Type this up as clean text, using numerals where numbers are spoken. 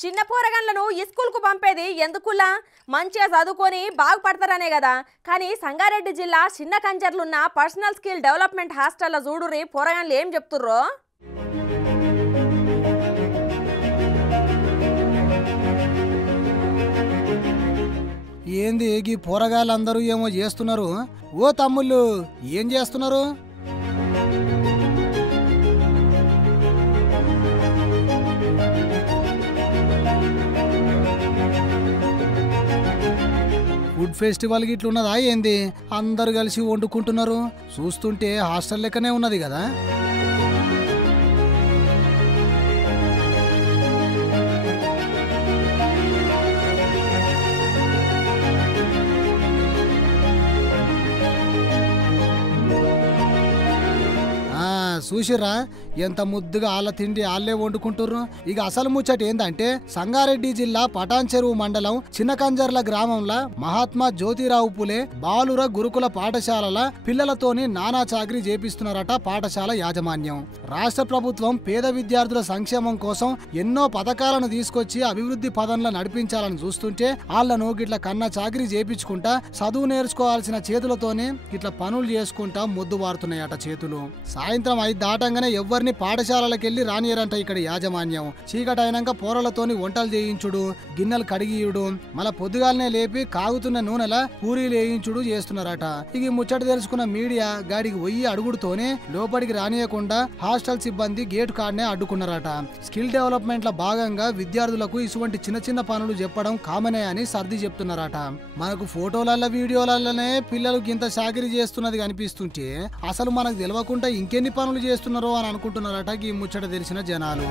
చిన్న పోరగాళ్లను స్కూల్కు పంపేది ఎందుకులా? మంచిగా చదువుకొని బాగుపడతారనే కదా. కానీ సంగారెడ్డి జిల్లా చిన్న కంజర్లున్న పర్సనల్ స్కిల్ డెవలప్మెంట్ హాస్టల్లో చూడుర్రి పోరగాళ్ళు ఏం చెప్తుర్రో. ఏంది ఈ పోరగాళ్ళందరూ ఏమో చేస్తున్నారు? ఓ తమ్ముళ్ళు ఏం చేస్తున్నారు? ఫుడ్ ఫెస్టివల్ గిట్లున్నదా ఏంది? అందరు కలిసి వండుకుంటున్నారు. చూస్తుంటే హాస్టల్ లెక్కనే ఉన్నది కదా. చూసిర్రా ఎంత ముద్దుగా ఆళ్ళ తిండి ఆళ్లే వండుకుంటుర్రు. ఇక అసలు ముచ్చట ఏందంటే సంగారెడ్డి జిల్లా పటాన్ చెరువు మండలం చిన్నకంజర్ల గ్రామంలో మహాత్మా జ్యోతిరావు పులే బాలుర గురుకుల పాఠశాలల పిల్లలతోని నానా చాకరీ చేపిస్తున్నారట పాఠశాల యాజమాన్యం. రాష్ట్ర ప్రభుత్వం పేద విద్యార్థుల సంక్షేమం కోసం ఎన్నో పథకాలను తీసుకొచ్చి అభివృద్ధి పదంలో నడిపించాలని చూస్తుంటే ఆళ్లను గిట్ల కన్నా చాకరీ చేపించుకుంటా చదువు నేర్చుకోవాల్సిన చేతులతోనే ఇట్లా పనులు చేసుకుంటా మొద్దు వారుతున్నాయట చేతులు. సాయంత్రం 5 దాటంగానే ఎవరిని పాఠశాలలకెళ్లి రానియరంట ఇక్కడ యాజమాన్యం. చీకటైనాక పోరలతోని వంటలు చేయించుడు, గిన్నెలు కడిగియుడు, మళ్ళా పొద్దుగాలనే లేపి కాగుతున్న నూనెల పూరీలు వేయించుడు చేస్తున్నారట. ఇక ముచ్చట తెలుసుకున్న మీడియా గాడికి పోయి అడుగుడుతోనే లోపలికి రానియకుండా హాస్టల్ సిబ్బంది గేటు కాడనే అడ్డుకున్నారట. స్కిల్ డెవలప్మెంట్ లో భాగంగా విద్యార్థులకు ఇటువంటి చిన్న చిన్న పనులు చెప్పడం కామనే అని సర్ది చెప్తున్నారట. మనకు ఫోటోలలో వీడియోలలోనే పిల్లలు ఇంత చాకరీ చేస్తున్నది కనిపిస్తుంటే అసలు మనకు తెలియకుండా ఇంకెన్ని పనులు చేస్తున్నారో అని అనుకుంటున్నారట ఈ ముచ్చట తెలిసిన జనాలు.